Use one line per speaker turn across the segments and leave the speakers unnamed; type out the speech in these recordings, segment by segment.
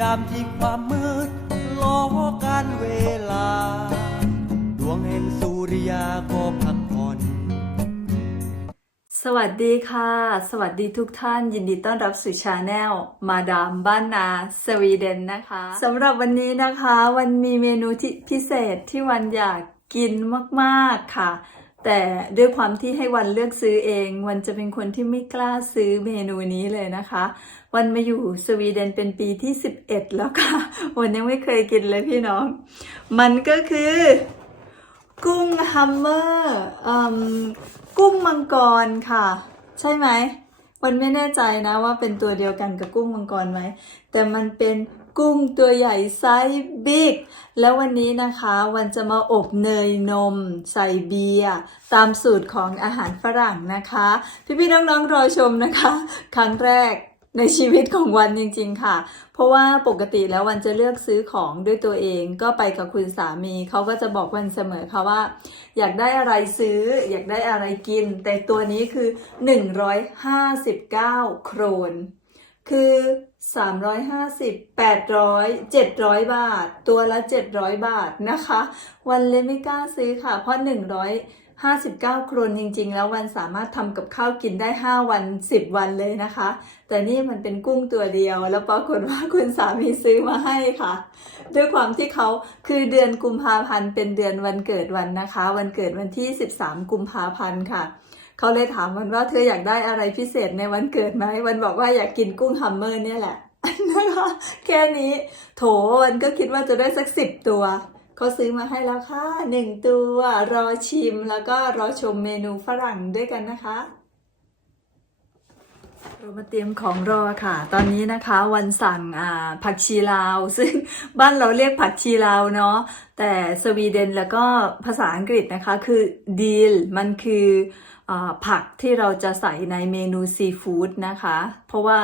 ยามที่ความมืดล้อการเวลา ดวงแห่งสุริยาก็พักผ่อน
สวัสดีค่ะ สวัสดีทุกท่านยินดีต้อนรับสู่ชาแนลมาดามบ้านนาสวีเดนนะคะสำหรับวันนี้นะคะ วันมีเมนูที่พิเศษที่วันอยากกินมากๆค่ะ แต่ด้วยความที่ให้วันเลือกซื้อเอง วันจะเป็นคนที่ไม่กล้าซื้อเมนูนี้เลยนะคะ วันมาอยู่สวีเดนเป็นปีที่ 11 แล้วค่ะ วันยังไม่เคยกินเลยพี่น้อง มันก็คือ กุ้งฮัมเมอร์กุ้งมังกรค่ะ ใช่ไหมวันไม่แน่ใจนะว่าเป็นตัวเดียวกันกับกุ้งมังกรไหม แต่มันเป็น กุ้งตัวใหญ่ไซส์บิ๊ก แล้ววันนี้นะคะวันจะมาอบเนยนมใส่เบียร์ตามสูตรของอาหารฝรั่งนะคะ พี่ๆน้องๆรอชมนะคะ ครั้งแรกในชีวิตของวันจริง ๆ ค่ะ เพราะว่าปกติแล้ววันจะเลือกซื้อของด้วยตัวเอง ก็ไปกับคุณสามี เขาก็จะบอกวันเสมอค่ะว่า อยากได้อะไรซื้อ อยากได้อะไรกิน แต่ตัวนี้คือ 159 โครน คือ 350 800 700 บาท ตัวละ 700 บาทนะคะ วันเลยไม่กล้าซื้อค่ะ เพราะ 159 ครนจริง ๆ แล้ววันสามารถทำกับข้าวกินได้ 5 วัน 10 วันเลยนะคะ แต่นี่มันเป็นกุ้งตัวเดียว แล้วปรากฏว่าคุณสามีซื้อมาให้ค่ะ ด้วยความที่เขาคือเดือนกุมภาพันธ์เป็นเดือนวันเกิดวันนะคะ วันเกิดวันที่ 13 กุมภาพันธ์ค่ะ เขาเลยถามวันว่าเธออยากได้อะไรพิเศษในวันเกิดไหมวันบอกว่าอยากกินกุ้งฮัมเมอร์เนี่ยแหละนะคะแค่นี้โถวันก็คิดว่าจะได้สักสิบตัวเขาซื้อมาให้แล้วค่ะหนึ่งตัวรอชิมแล้วก็รอชมเมนูฝรั่งด้วยกันนะคะเรามาเตรียมของรอค่ะ ตอนนี้นะคะวันสั่งผักชีลาว ซึ่งบ้านเราเรียกผักชีลาวเนาะแต่สวีเดนแล้วก็ภาษาอังกฤษนะคะคือดีลมันคือ ผักที่เราจะใส่ในเมนูซีฟู้ดนะคะ เพราะว่า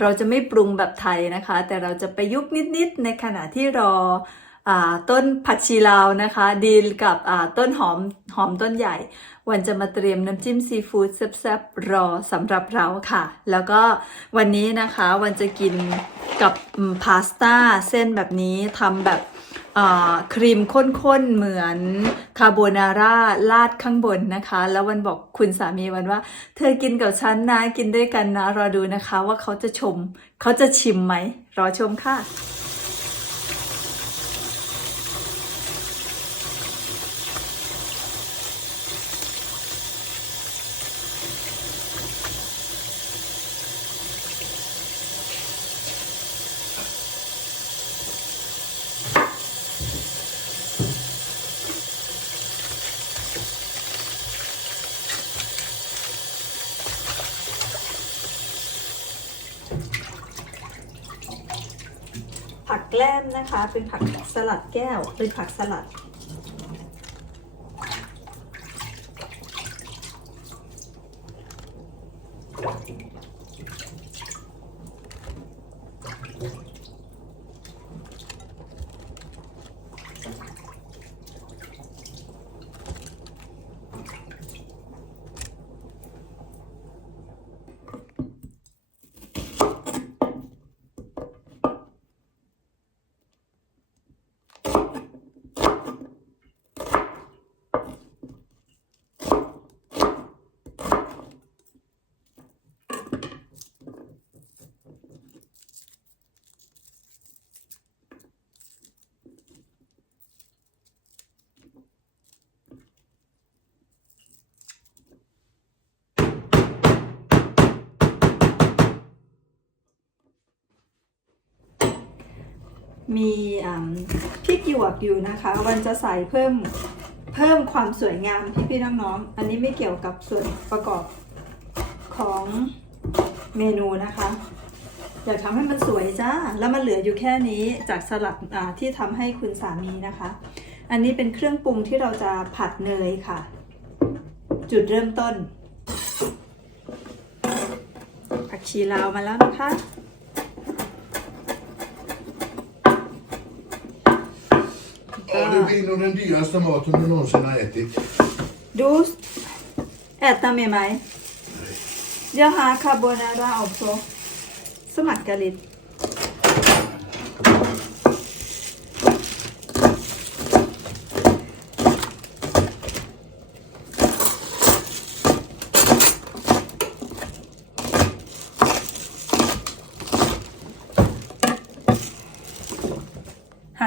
เราจะไม่ปรุงแบบไทยนะคะ แต่เราจะไปยุกนิดๆในขณะที่รออต้นผักชีลาวนะคะ ดีลกับต้นหอมหอมต้นใหญ่ วันจะมาเตรียมน้ำจิ้มซีฟู้ดแซ่บๆรอสำหรับเราค่ะ แล้วก็วันนี้นะคะวันจะกินกับพาสต้าเส้นแบบนี้ทำแบบ ครีมข้นๆ เหมือนคาโบนาร่าลาดข้างบนนะคะ แล้ววันบอกคุณสามีวันว่า เธอกินกับฉันนะ กินด้วยกันนะ รอดูนะคะว่าเขาจะชม เขาจะชิมไหม รอชมค่ะ แกล้มนะคะ เป็นผักสลัดแก้ว เป็นผักสลัด มีพริกหยวกอยู่นะคะ วันจะใส่เพิ่มเพิ่มความสวยงามพี่พี่น้องๆ อันนี้ไม่เกี่ยวกับส่วนประกอบของเมนูนะคะ อยากทำให้มันสวยจ้า แล้วมันเหลืออยู่แค่นี้จากสลัดที่ทำให้คุณสามีนะคะ อันนี้เป็นเครื่องปรุงที่เราจะผัดเนยค่ะ จุดเริ่มต้นผักชีลาวมาแล้วนะคะ
är nog den dyraste maten du någonsin har ätit.
Du äta med mig. Jag har carbonara också. Smakar lite.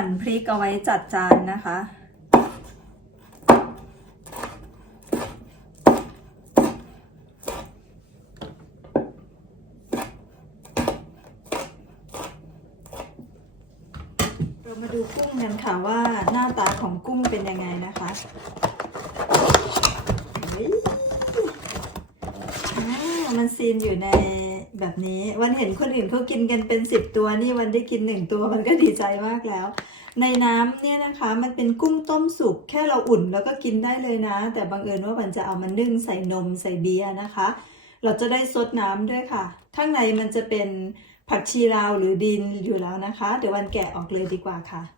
นพริกเอาไว้จัดจานนะคะ เรามาดูกุ้งกันค่ะว่าหน้าตาของกุ้งเป็นยังไงนะคะเฮ้ยอ่ามันซีนอยู่ในแบบนี้วันเห็นคนอื่นเขากินกันเป็นสิบตัวนี่วันได้กินหนึ่งตัวมันก็ดีใจมากแล้ว ในน้ำเนี่ยนะคะมันเป็นกุ้งต้มสุกแค่เราอุ่นแล้วก็กินได้เลยนะ แต่บังเอิญว่ามันจะเอามานึ่งใส่นมใส่เบียร์นะคะ เราจะได้ซดน้ำด้วยค่ะ ข้างในมันจะเป็นผักชีลาวหรือดินอยู่แล้วนะคะ เดี๋ยววันแกะออกเลยดีกว่าค่ะ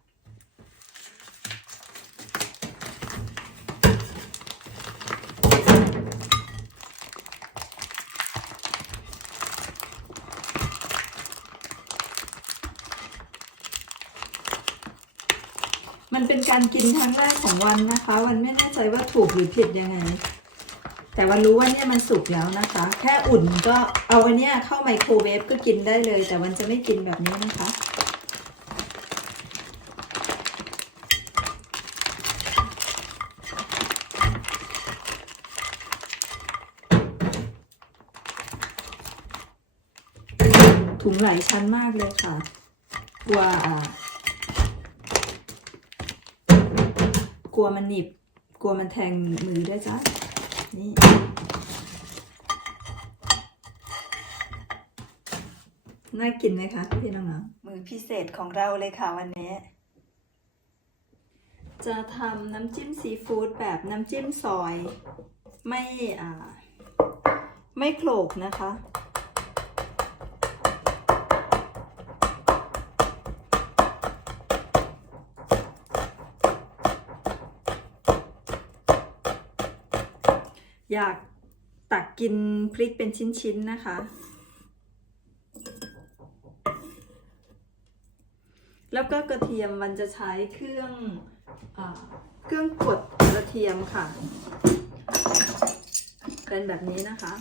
เป็นการกินครั้งแรกของวันนะคะ วันไม่แน่ใจว่าถูกหรือผิดยังไง แต่วันรู้ว่าเนี่ยมันสุกแล้วนะคะ แค่อุ่นก็เอาอันเนี้ยเข้าไมโครเวฟก็กินได้เลย แต่วันจะไม่กินแบบนี้นะคะถุงหลายชั้นมากเลยค่ะกลัว ลัวมันหนิบกลัวมันแทงมือด้วยจ้ะนี่น่ากินไหมคะพี่น้องๆมือพิเศษของเราเลยค่ะวันนี้ จะทำน้ำจิ้มซีฟู้ดแบบน้ำจิ้มซอย ไม่อ่า ไม่โขลกนะคะ อยากตักกินพริกเป็นชิ้นๆนะคะ แล้วก็กระเทียมมันจะใช้เครื่องอเครื่องกดกระเทียมค่ะ เป็นแบบนี้นะคะ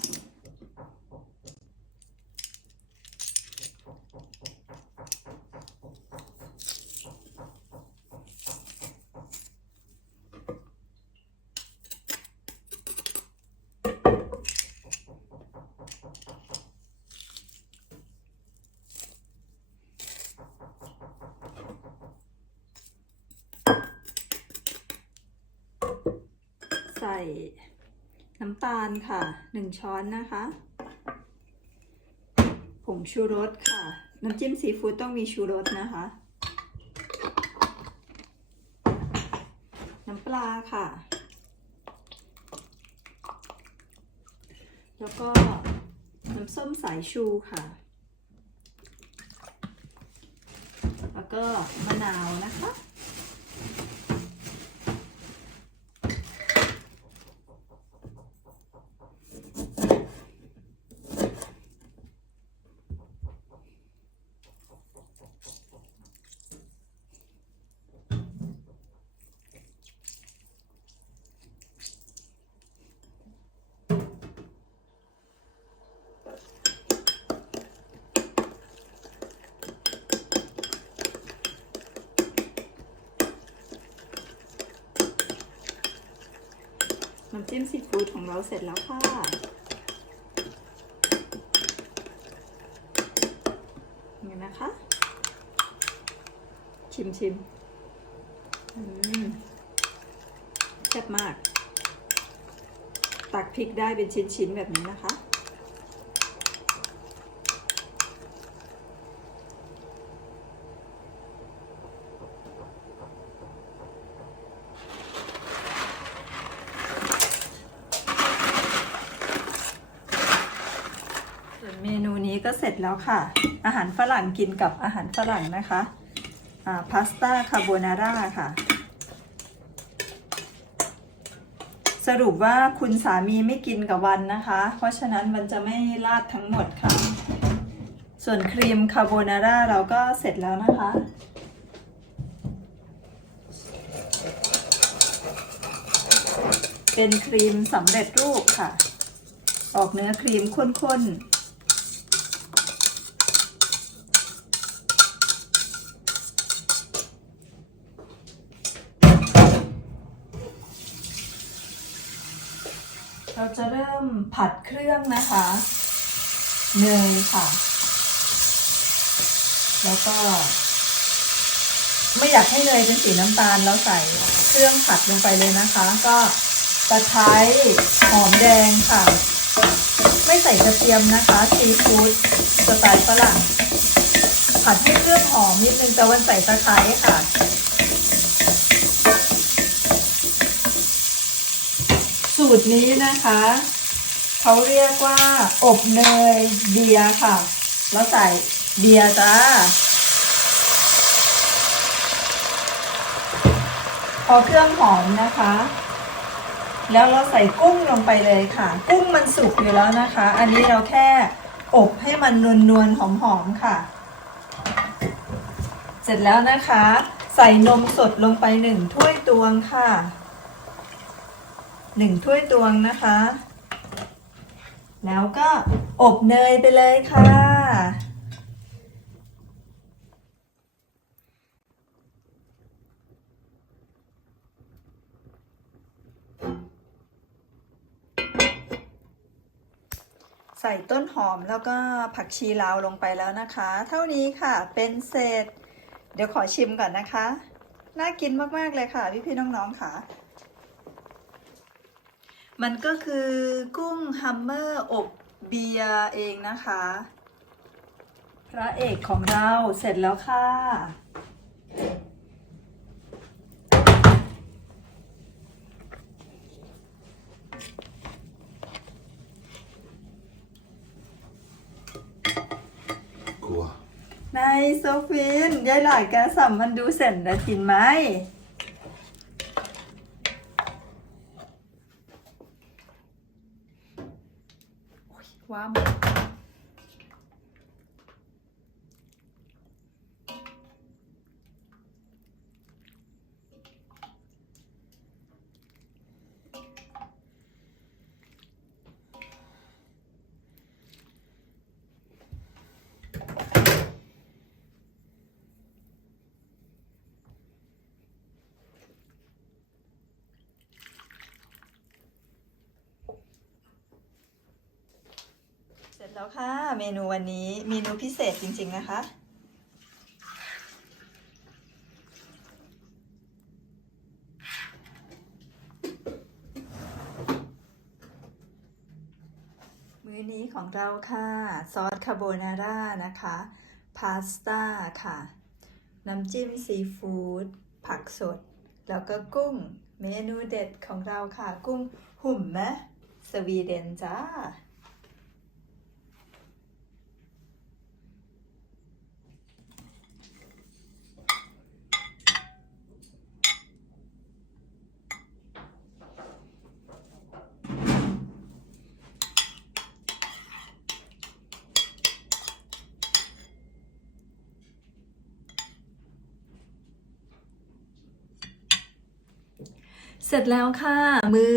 ใส่น้ำตาล ค่ะหนึ่งช้อนนะคะ ผงชูรสค่ะ น้ำจิ้มซีฟู้ดต้องมีชูรสนะคะ น้ำปลาค่ะ แล้วก็น้ำส้มสายชูค่ะ แล้วก็มะนาวนะคะ น้ำจิ้มซีฟู้ดของเราเสร็จแล้วค่ะนี่นะคะ ชิมชิมอืมแซ่บมาก ตักพริกได้เป็นชิ้นๆแบบนี้นะคะ ส่วนเมนูนี้ก็เส ร็จแล้วค่ะ อาหารฝรั่งกินกับอาหารฝรั่งนะคะพาสต้าคาโบนาร่าค่ะ สรุปว่าคุณสามีไม่กินกับวันนะคะ เพราะฉะนั้นมันจะไม่ราดทั้งหมดค่ะ ส่วนครีมคาโบนาร่าเราก็เสร็จแล้วนะคะเป็นครีมสำเร็จรูปค่ะ ออกเนื้อครีมข้นๆ เราจะเริ่มผัดเค รื่องนะคะเนยค่ะ แล้วก็ ไม่อยากให้เนยเป็นสีน้ำตาลเราใส่เครื่องผัดลงไปเลยนะคะ ก็ตะไคร้หอมแดงค่ะ ไม่ใส่กระเทียมนะคะซีฟู้ดสไตล์ฝรั่งผัดให้เครื่องหอมนิดนึงแต่วันใส่ตะไคร้ค่ะสูตรนี้นะคะ เขาเรียกว่า อบเนยเบียร์ค่ะ แล้วใส่เบียร์จ้า พอเครื่องหอมนะคะ แล้วเราใส่กุ้งลงไปเลยค่ะ กุ้งมันสุกอยู่แล้วนะคะ อันนี้เราแค่อบให้มันนวลๆหอมๆค่ะ เสร็จแล้วนะคะ ใส่นมสดลงไปหนึ่งถ้วยตวงค่ะหนึ่งถ้วยตวงนะคะ แล้วก็อบเนยไปเลยค่ะ ใส่ต้นหอมแล้วก็ผักชีลาวลงไปแล้วนะคะ เท่านี้ค่ะเป็นเสร็จเดี๋ยวขอชิมก่อนนะคะ น่ากินมาก ๆ เลยค่ะ พี่ๆน้อง ๆ ค่ะ มันก็คือกุ้งฮัมเมอร์อบเบียร์เองนะคะ พระเอกของเราเสร็จแล้วค่ะ
Goa.
ในโซฟินยายหลายแกสัมมันดูเสร็จแล้วกินไหม โอ๊ยว่าหม ค่ะเมนูวันนี้เมนูพิเศษจริง ๆนะคะ มื้อนี้ของเราค่ะ ซอสคาโบนาร่านะคะ พาสต้าค่ะ น้ำจิ้มซีฟู้ดผักสด แล้วก็กุ้งเมนูเด็ดของเราค่ะ กุ้งหุ่มมะสวีเดนจ้า เสร็จแล้วค่ะ มื้อ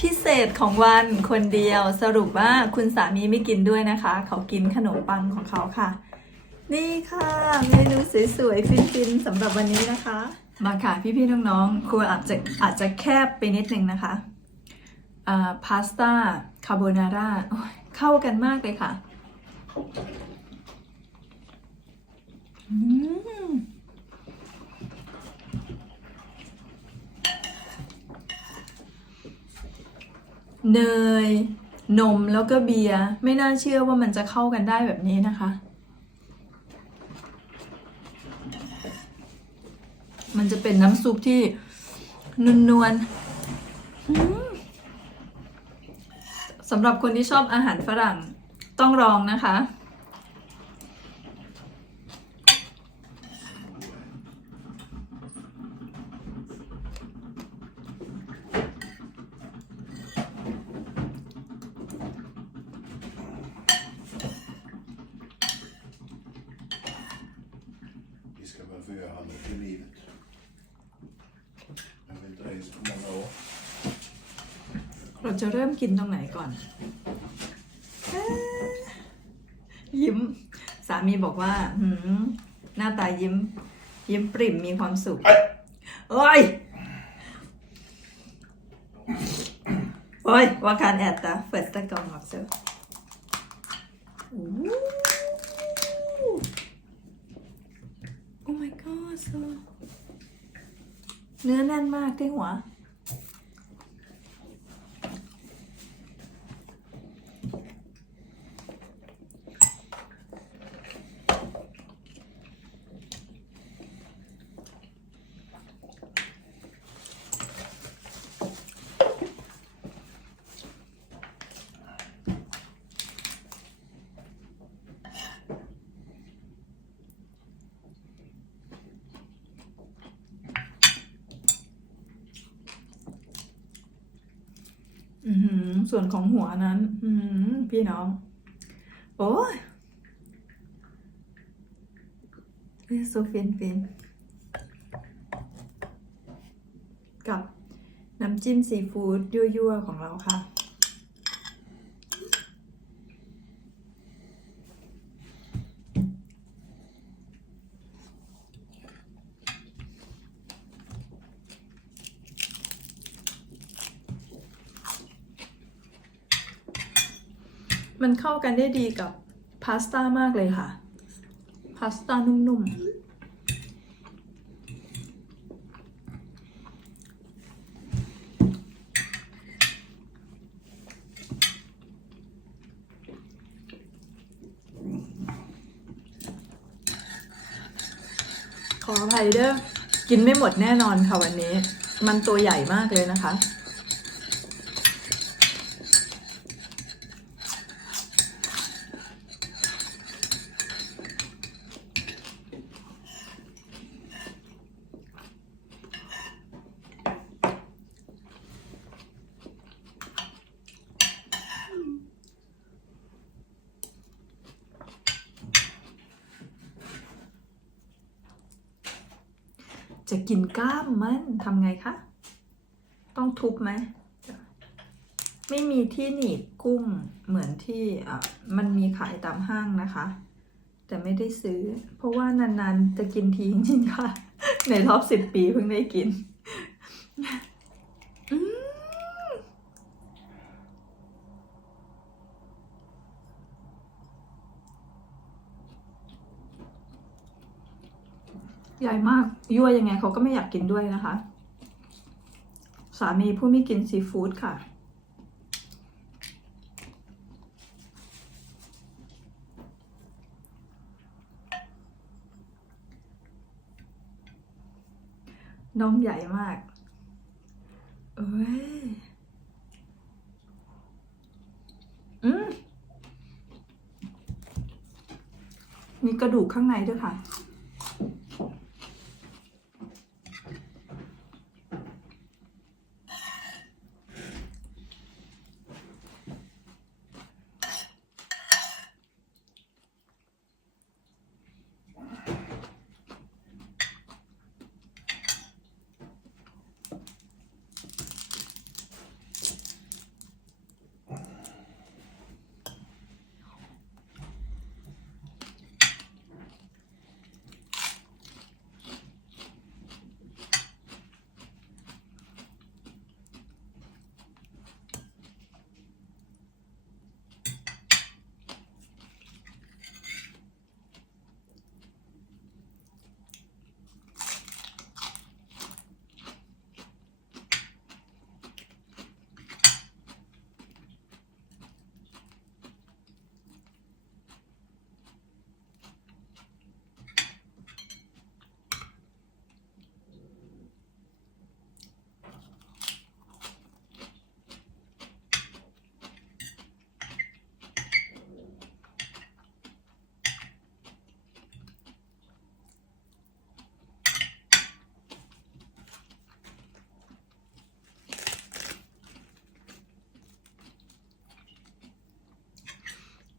พิเศษของวันคนเดียวสรุปว่าคุณสามีไม่กินด้วยนะคะ เขากินขนมปังของเขาค่ะ นี่ค่ะเมนูสวยๆฟินๆสำหรับวันนี้นะคะ มาค่ะพี่ๆน้องๆครัวอาจจะอาจจะแคบไปนิดนึงนะคะอ่าพาสต้าคาโบนาร่าโอ้ยเข้ากันมากเลยค่ะ อืม เนย นมแล้วก็เบียร์ไม่น่าเชื่อว่ามันจะเข้ากันได้แบบนี้นะคะ มันจะเป็นน้ำซุปที่นวลๆอืมสำหรับคนที่ชอบอาหารฝรั่งต้องลองนะคะ ราจะเริ่มกินตรงไหนก่อนเอ๊ะยิ้ม สามีบอกว่าหืมหน้าตายิ้ม ยิ้มปริ่มมีความสุข
Aj!
โอ้ยโอ้ย vad kan äta första gången också? Ooh. Oh my god så เนื้อแน่นมากที่หัว ส่วนของหัวนั้น อืพี่น้อง โอ้ยเรียกโซฟินฟินกับน้ำจิ้มซีฟู้ดยั่วๆของเราค่ะ มันเข้ากันได้ดีกับพาสต้ามากเลยค่ะ พาสต้านุ่มๆ ขออภัยเด้อกินไม่หมดแน่นอนค่ะวันนี้ มันตัวใหญ่มากเลยนะคะ จะ กล้ามมันทำไงคะ ต้องทุบไหม ไม่มีที่หนีบกุ้งเหมือนที่มันมีขายตามห้างนะคะ แต่ไม่ได้ซื้อ เพราะว่านานๆจะกินทีจริงๆค่ะ ในรอบสิบปีเพิ่งได้กินอืม ใหญ่มากยั่วยังไงเขาก็ไม่อยากกินด้วยนะคะ สามีผู้ไม่กินซีฟู้ดค่ะ น้องใหญ่มาก เอ้ย อืมมีกระดูกข้างในด้วยค่ะ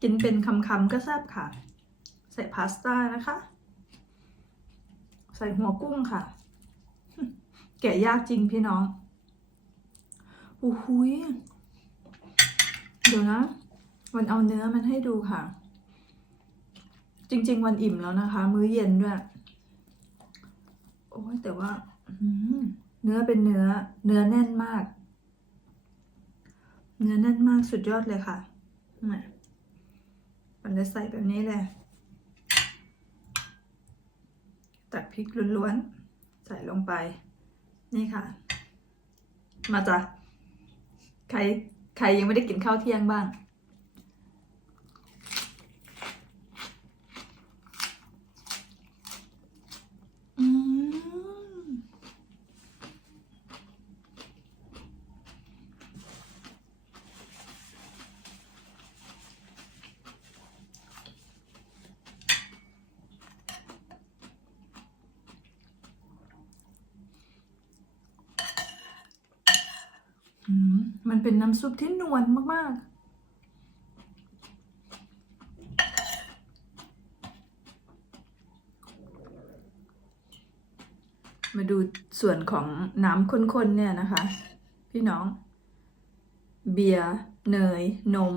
กินเป็นคำๆก็แซ่บค่ะ ใส่พาสต้านะคะ ใส่หัวกุ้งค่ะ แกะยากจริงพี่น้องโอ้โหุยเดี๋ยวนะวันเอาเนื้อมันให้ดูค่ะ จริง ๆ วันอิ่มแล้วนะคะ มื้อเย็นด้วย โอ้ยแต่ว่าเนื้อเป็นเนื้อ เนื้อแน่นมาก เนื้อแน่นมากสุดยอดเลยค่ะ มามันจะใส่แบบนี้เลย ตักพริกล้วนๆ ใส่ลงไป นี่ค่ะ มาจ้ะ ใคร ใครยังไม่ได้กินข้าวเที่ยงบ้าง อืม อื มันเป็นน้ำซุปที่นวลมาก ๆมาดูส่วนของน้ำข้นๆเนี่ยนะคะ พี่น้อง เบียร์เนย นม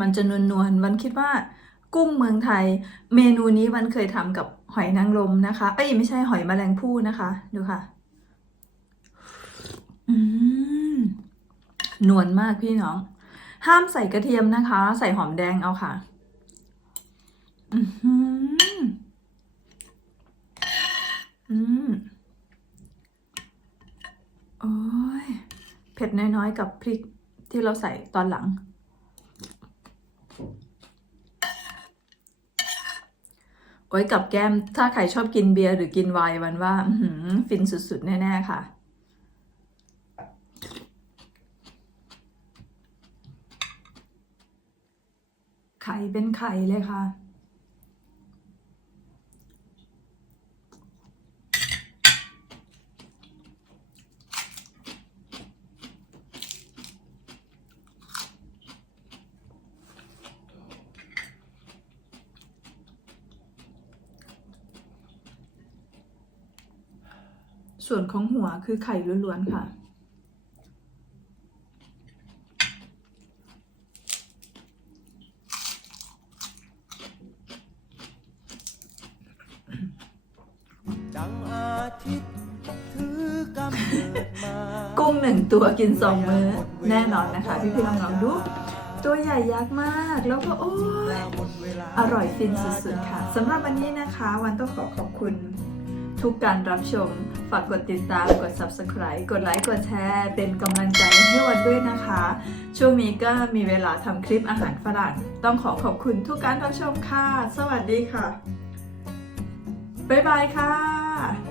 มันจะนวลๆวันคิดว่า กุ้งเมืองไทย เมนูนี้วันเคยทำกับหอยนางรมนะคะ เอ้ยไม่ใช่หอยแมลงภู่นะคะ ดูค่ะ อืมนวลมากพี่น้อง ห้ามใส่กระเทียมนะคะ ใส่หอมแดงเอาค่ะ อือหืออืมโอ้ยเผ็ดน้อยๆ กับพริกที่เราใส่ตอนหลัง โอ้ยกับแก้ม ถ้าใครชอบกินเบียร์หรือกินไวน์วันว่า ฟินสุดๆ แน่ ๆ ค่ะ ไข่เป็นไข่เลยค่ะ ส่วนของหัวคือไข่ล้วนๆค่ะ ตัวกินสองมื้อแน่นอนนะคะ พี่พี่ๆน้องๆดู ตัวใหญ่ยักษ์มากแล้วก็โอ้ยอร่อยฟินสุดๆค่ะสำหรับวันนี้นะคะ วันต้องขอขอบคุณทุกการรับชม ฝากกดติดตาม กด subscribe กดไลค์ กดแชร์ เป็นกำลังใจให้วันด้วยนะคะ ช่วงนี้ก็มีเวลาทำคลิปอาหารฝรั่ง ต้องขอขอบคุณทุกการรับชมค่ะ สวัสดีค่ะ บ๊ายบายค่ะ